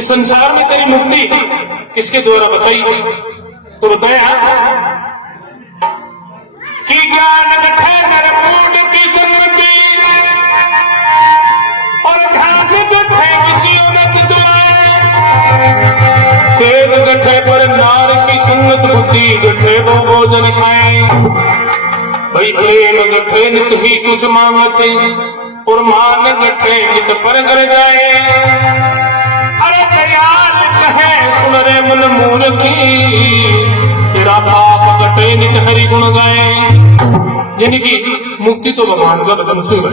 इस संसार में तेरी मुक्ति किसके द्वारा बताई? तो बताया कि ज्ञान गठे नरमूड की संगति और ध्यान गठे किसी न चितलाए, तेज गठे पर नार की संगत बुद्धि गठे वो भोजन खाए। भाई प्रेम गठे नित ही कुछ मांगते और मान गठे नित पर कर जाए। अरे दयाल कहे सुन रे मन मूर्खी, तेरा पाप गठे नित हरि गुण गाए। यानी कि मुक्ति तो भगवान का बदन से है,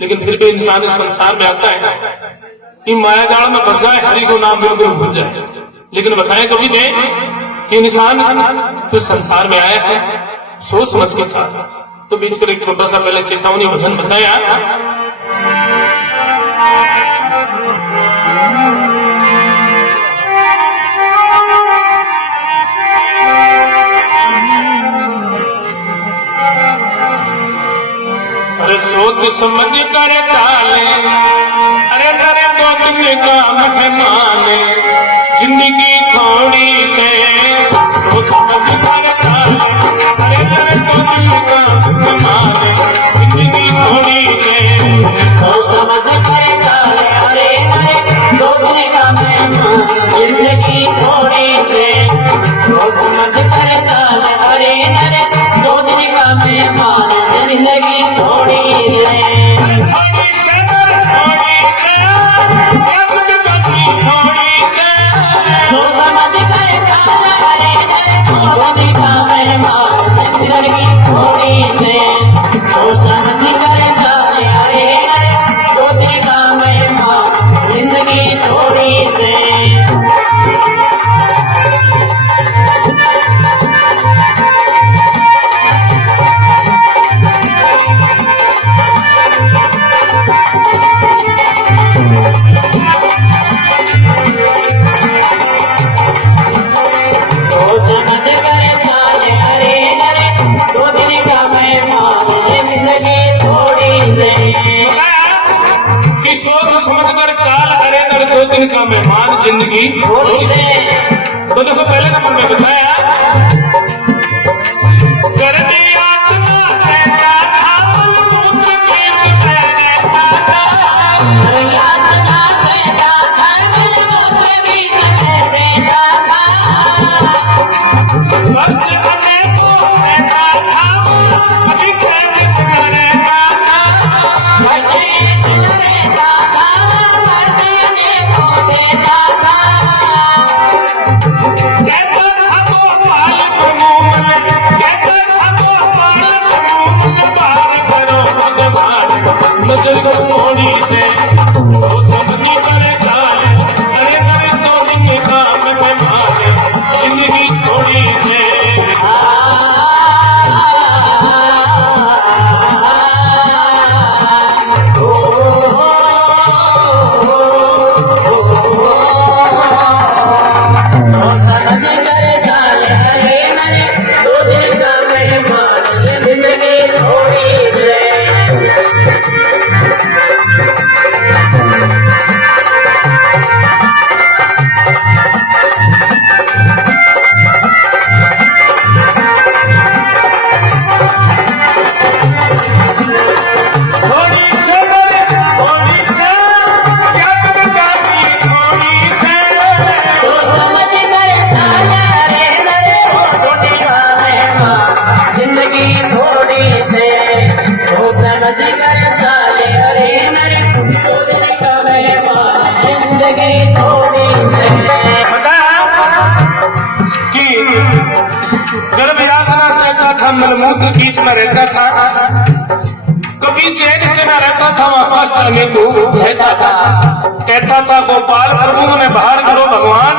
लेकिन फिर भी इंसान इस संसार में आता है कि माया जाल में फंस जाए, हरि को नाम बिल्कुल भूल जाए। लेकिन बताएं कभी दे कि इंसान तो संसार में आया है सोच समझ के चाह। तो बीच कर एक छोटा सा पहले चेतावनी भजन बताया। अरे सोच समझ कर डाले, अरे डरे तो दिन का मेहमान, जिंदगी थोड़ी से सोच समझ कर डाले, अरे डरे तो दिन का मेहमान, जिंदगी थोड़ी से सोच समझ कर डाले, अरे डरे तो दिन का मेहमान, जिंदगी थोड़ी से सोच समझ कर डाले, अरे डरे तो दिन का मेहमान, जिंदगी थोड़ी से। सोच समझ कर चाल, अरे अगर 2 दिन का मेहमान, जिंदगी थोड़ी से। तो देखो पहले नंबर में बताया थोड़ी से समझी करे चाल, अरे अरे 2 दिन का मेहमान, जिंदगी थोड़ी से। मनमूत्र बीच में रहता था, कभी चैन से न रहता था, वहां कष्ट लगे को सहता था। कहता था गोपाल प्रभु ने बाहर करो भगवान,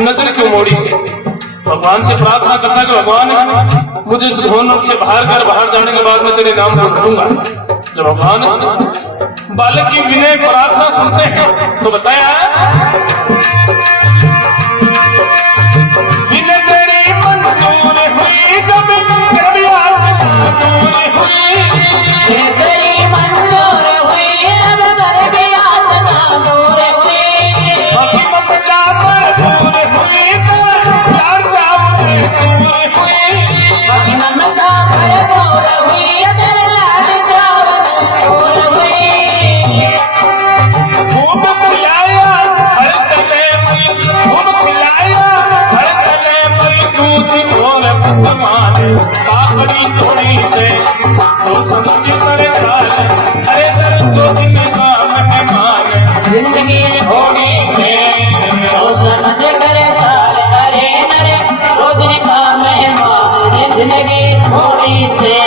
नजर क्यों मोड़ी से। भगवान से प्रार्थना करता कि भगवान मुझे इस घोर से बाहर कर, बाहर जाने के बाद मैं तेरे नाम को ढूंढूंगा। जब भगवान बालक की विनय प्रार्थना सुनते हैं तो बताया मंजूर हुई अब घर भी आत्मा दूर हुई। पापड़ी थोड़ी से सोच समझ कर चाल अरे दर दो दिन का मेहमान जिंदगी थोड़ी से सोच समझ कर चाल अरे नरे दो दिन का मेहमान जिंदगी थोड़ी से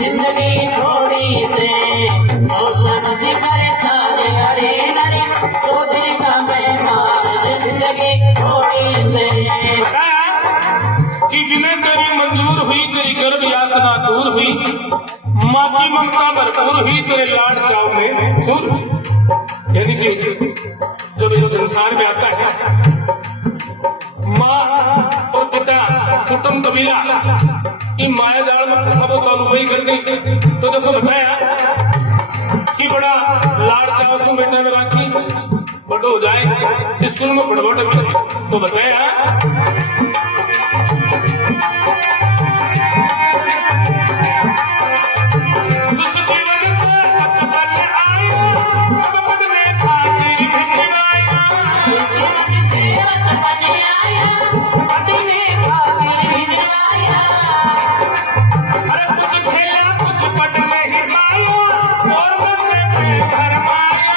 जिंदगी थोड़ी से सोच समझ कर चाल अरे नरे दो दिन का मेहमान जिंदगी थोड़ी से कि जिन्हें तेरी मंजूर हुई तेरी गर्भ यातना दूर हुई माँ की ममता भरपूर हुई तेरे लाड चाव में चूर हुई यानी कि जब इस संसार में आता है माँ और पिता कुटुंब कबीला इन माया जाल में सब चालू वही कर दी तो देखो बताया कि बड़ा लाड़ चाव से बेटा में राखी बड़ो हो जाए स्कूल में बड़बड़ मिले तो बताया सुसजीवन से बचपन आया अब बदले खातिर भिजवाया अरे कुछ खेला कुछ पट नहीं पाया और मुझसे मैं घर पाया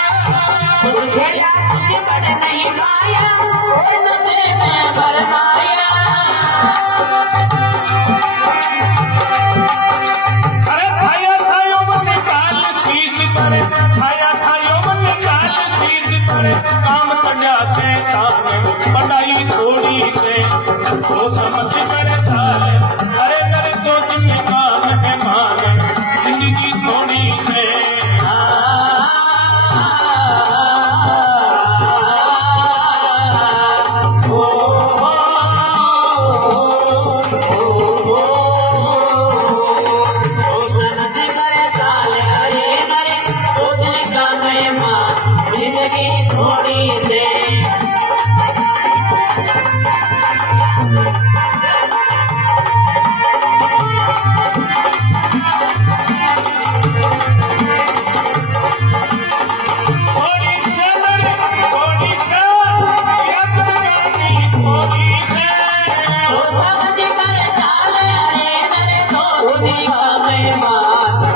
अरे छाया थायो मन काल शीश पर छाया थायो मन काल शीश पर काम कन्या से काम पढ़ाई थोड़ी से तो समझ कर चाल अरे नर तो दिन का मेहमान जिंदगी थोड़ी से जिंदगी थोड़ी से थोड़ी से मेरे थोड़ी से याद करनी थोड़ी से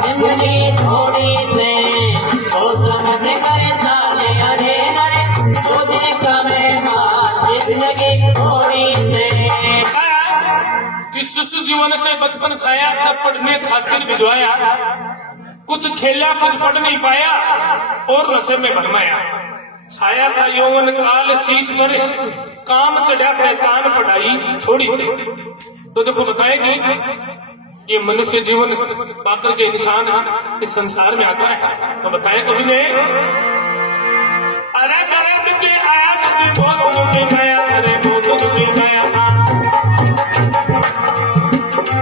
जिंदगी थोड़ी से सोच समझ कर चाल अरे नरे दो दिन का मेहमान जिंदगी थोड़ी से कि शिशु जीवन से बचपन छाया था पढ़ने खातिर भिजवाया कुछ खेला कुछ पढ़ नहीं पाया और नशे में भरमाया छाया था यौवन काल शीश पर काम चढ़ा शैतान पढ़ाई छोड़ी से तो देखो बताएंगे ये मनुष्य जीवन पाकर के इंसान इस संसार में आता है तो बताए कभी ने अरे गर्भ की आग की बहुत की माया अरे बहुत की माया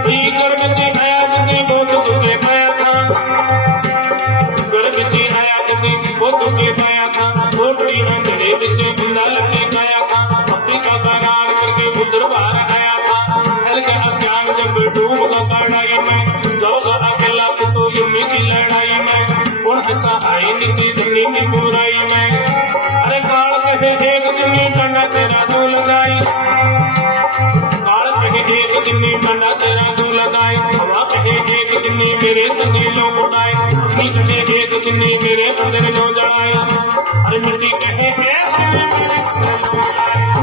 ये गर्भ की आग की बहुत की माया था गर्भ की आग की बहुत की माया था छोटी अंधेरे बिचे बिंदा लगी गया था अपनी का करार करके उधर बाहर आया था हल्के अज्ञान जब डूब का लड़ाई में जाओगा अकेला तो युमी की लड़ाई में कौन ऐसा आई नीति दुनी की बुराई में अरे काल कहे एक दुनी करना तेरा दो लगाई काल कहे एक दुनी करना तेरा दो लगाई हवा कहे एक दुनी मेरे संगे लोग उठाए नी कहे एक दुनी मेरे अंदर लो जड़ाए अरे मिट्टी कहे एक दुनी मेरे अंदर लो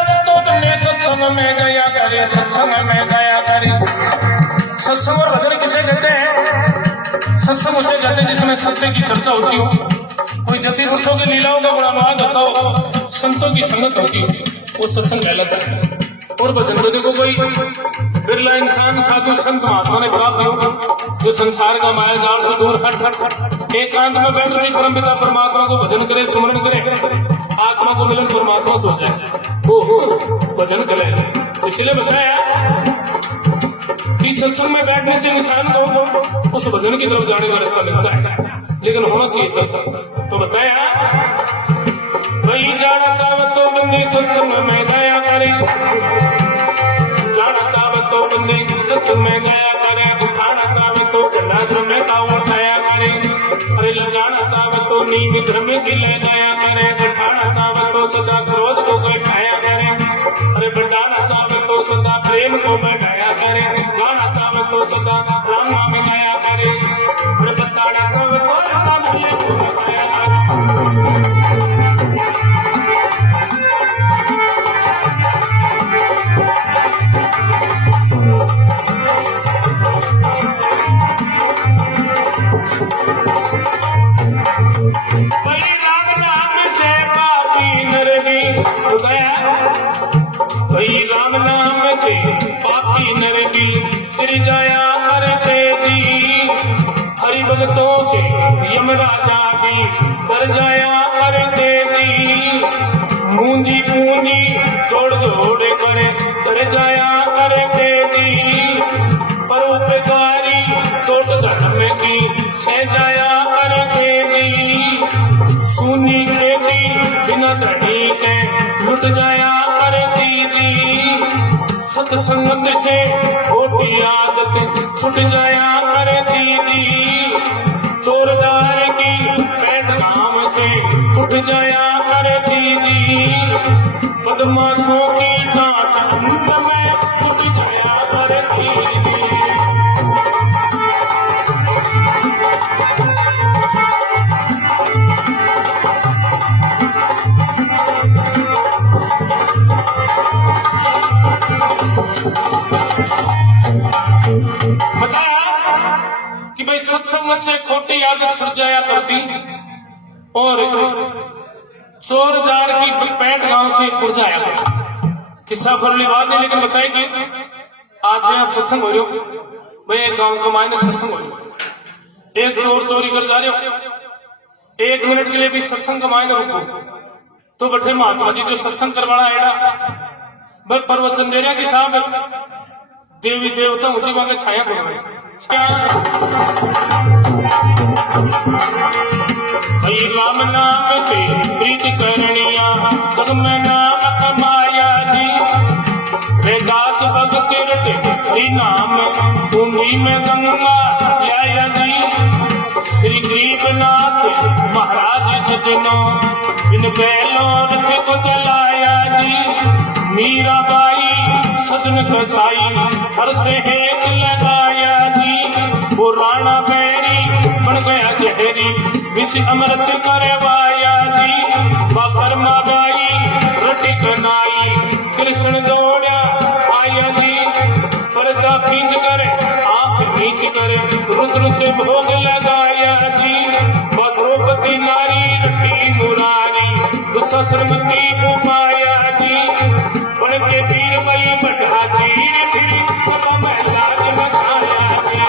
सत्संग में गया करे सत्संग में गया करे सत्संग और भजन किसे कहते हैं सत्संग उसे कहते हैं जिसमें सत्य की चर्चा होती हो कोई जति पुरुषों की लीलाओं का बड़ा अनुवाद होता हो संतों की संगत होती हो वो सत्संग कहलाता है और भजन तो देखो कोई बिरला इंसान साधु संत महात्मा ने प्राप्त हो जो संसार का माया जाल से दूर हट एकांत में बैठ रही परम पिता परमात्मा को भजन करे सुमरण करे आत्मा को मिलन परमात्मा से हो जाए भजन करे इसलिए बताया कि सत्संग में बैठने से इंसान को उस भजन की तरफ जाने का रास्ता मिलता है, लेकिन होना चाहिए सत्संग। तो बताया भाई जाना चाहे तो बंदे सत्संग में गया करे, जाना चाहे तो बंदे सत्संग में गया करे, उठाना चाहे तो गंगाधर में दाव उठाया करे, अरे लगाना चाहे तो नींद घर में दिल गया करे, उठाना चाहे तो सदा क्रोध को बैठाया करे, अरे बढ़ाना चाहे तो सदा प्रेम को बैठाया करे, गाना चाहे तो सदा राम नाम गाया करे, अरे बताना चाहे तो राम को बताया करे। भाई राम नाम से पापी नर भी गया, भाई राम नाम से पापी नर भी तिर जाया करते दी, हरि भक्तों से यमराजा भी कर जाया करते दी, मूंदी पूंजी जोड़ जोड़ कर कर जाया करते दी, परोपकारी चोट धर्म की सह जाया करते दी, सुनी खेती बिना धनी के लुट जाया करती दी, सत्संगत से खोटी आदत छुट जाया करती दी, चोरदार की पैठ नाम से उठ जाया करती दी, बदमाशों की डांट अंत में छुट जाया करती दी। बताया कि भाई सत्संग से खोटी आदत छुट जाया करती और चोर जार की पैठ गांव से उड़ जाया करती। किस्सा फरली बात है, लेकिन बताए कि आज यहाँ सत्संग हो रहे हो भाई, एक गांव के मायने सत्संग हो रहे हो, एक चोर चोरी कर जा रहे हो, 1 मिनट के लिए भी सत्संग के मायने रुको तो बैठे महात्मा जी जो सत्संग करवाना है भाई प्रवचन दे रहे कि साहब देवी देवता ऊंची मांगे छाया पड़ रहे भाई राम नाम से प्रीति करनिया जग में नाम कमाया जी, रे दास भगत रटे हरि नाम तुम्ही में गंगा लाया जी, श्री गरीबनाथ महाराज सजनों इन बैलों रथ को चलाया जी, मीराबाई सजन कसाई हर से हेत लगाया जी, वो राणा बैरी बन गया जहरी विष अमृत करवाया जी, कर्मा गाई रटी कनाई कृष्ण दौड़ा आया जी, पर्दा खींच कर आंख खींच कर रुच रुच भोग लगाया जी, द्रौपदी नारी रटी मुरारी दुसश्रमती उपाया जी, बन के वीर मई बढ़ा चीर फिर सभा में लाज बखाया जी।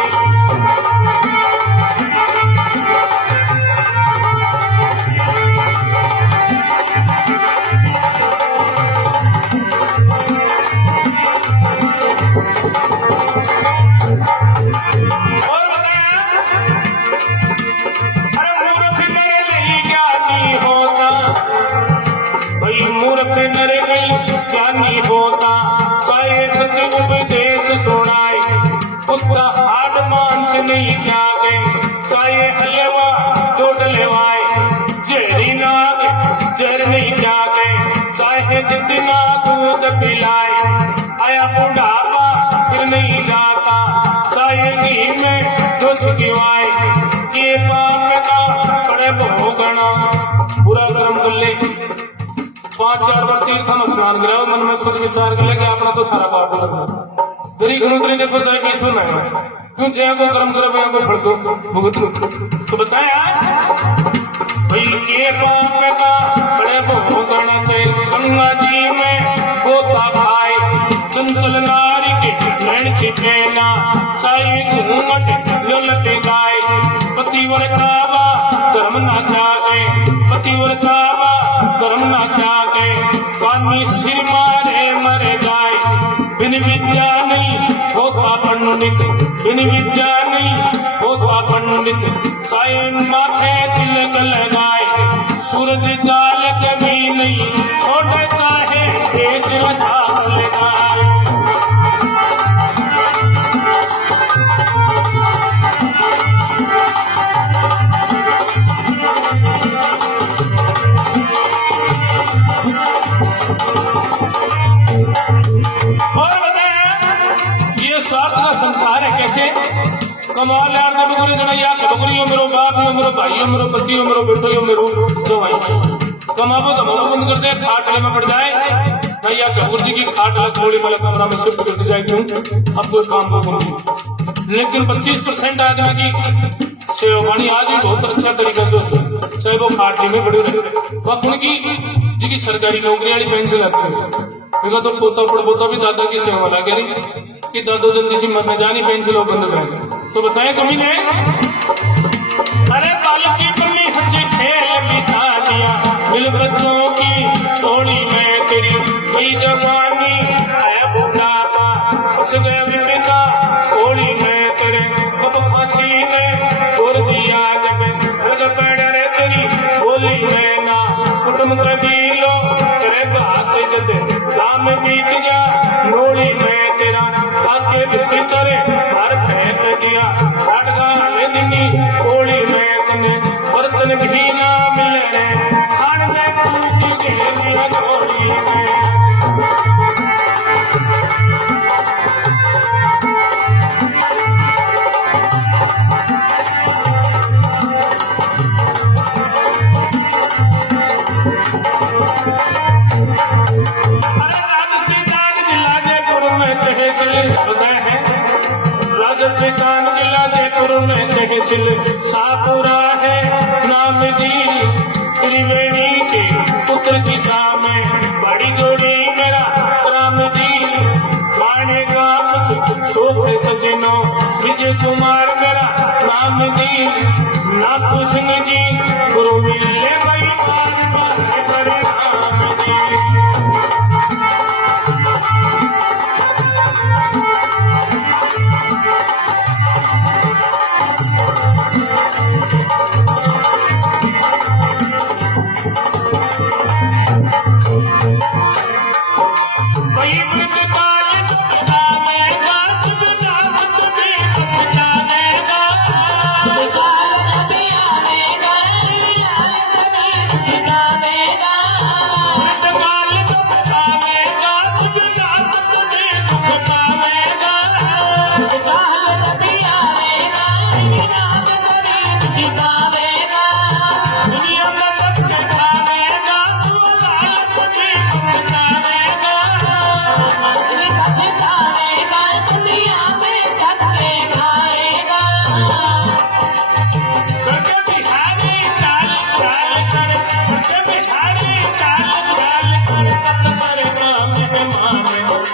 और बताया अरे मूर्ख नर नहीं ज्ञानी होता, भाई मूर्ख नर नहीं ज्ञानी होता, चाहे सच उपदेश सुनाए उसका हाथ मांस नहीं त्यागे, चाहे हलवा टोट लेवाए जहरी नाग जहर नहीं त्यागे, चाहे जितना दूध पिलाए आया बुढ़ापा फिर नहीं जाता, चाहे घी में तो छुकिवाए ये पाप का बड़े भोगना, बुरा कर्म कर ले 5-4 बार तीर्थ में स्नान कराओ, मन में शुद्ध विचार कर ले कि अपना तो सारा पाप करना दरी घुनुतरी देखो चाहे कि सुना है क्यों जय को कर्म करो भैया को फल दो भुगत लो। तो बताया भाई ये पाप का बड़े भोगना चाहिए, गंगा जी में गोता खाए चंचल नारी के नैन छिपेना, चाहे घूमट ललट गाय पतिव्रता धर्म ना त्यागे, पतिव्रता धर्म ना त्यागे, कामी सिर मारे मर जाए बिन विद्या नहीं होता पंडित, बिन विद्या नहीं होता पंडित। साए माथे तिलक लगाए सूरज जाल कभी नहीं छोड़ चाहे देश साथ लगाए। स्वार्थ का संसार है कैसे कमाल यार ने बगुरे जड़ैया बगुरी हो मेरो बाप हो मेरो भाई हो मेरो पति हो मेरो बेटो हो मेरो जो भाई कमाबो तो बंद कर दे खाट में पड़ जाए भैया कपूर जी की खाट लग थोड़ी वाला कमरा में शिफ्ट कर दी जाए क्यों अब कोई काम को करूंगी। लेकिन 25% आदमी की सेवानी आज भी बहुत अच्छा तरीका से होती है चाहे वो खाटली में बड़ी रहे वक्त उनकी जी सरकारी नौकरी वाली पेंशन आती है तो पोता पोता भी दादा की सेवा लगे रही कि दादो जल्दी से मरने जानी पेंशन बंद कर तो बताए कमी ने अरे बालक की पन्नी हंसी खेल बिता दिया मिल बच्चों की थोड़ी मैं तेरी कई जवानी है बुढ़ापा हंस गया बिका थोड़ी मैं तेरे कब फांसी ने छोड़ दिया जब लग पड़े तेरी बोली मैं ना कुटुंब कबीलो तेरे बात जद काम बीत गया नोड़ी मैं तेरा आके बिसी करे हर फेंक दिया हटगाले दिनी कोड़ी में तने बर्तन भी ना मिलने खान में पूछ के दिया कोड़ी में राजस्थान जिला जयपुर में तहसील सापुरा है नाम दी त्रिवेणी के पुत्र दिशा में बड़ी जोड़ी मेरा राम दी खाने का कुछ शोक सजनो विजय कुमार मेरा नाम दी नाथ सिंह जी गुरु मिले भाई राम दी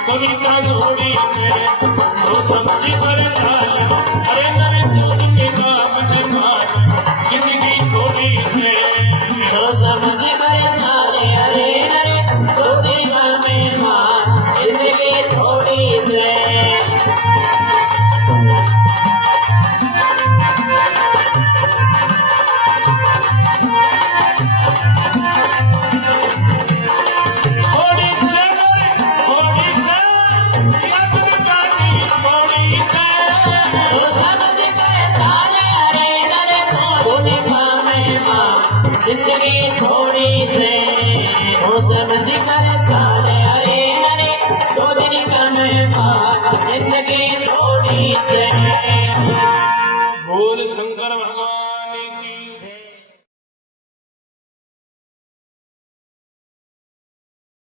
कविता जोड़ी से तो सबकी बरसात अरे नरे तुझ के काम जमात जिंदगी थोड़ी से तो समझ गए जाने अरे नरे थोड़ी में मां जिंदगी थोड़ी से जिंदगी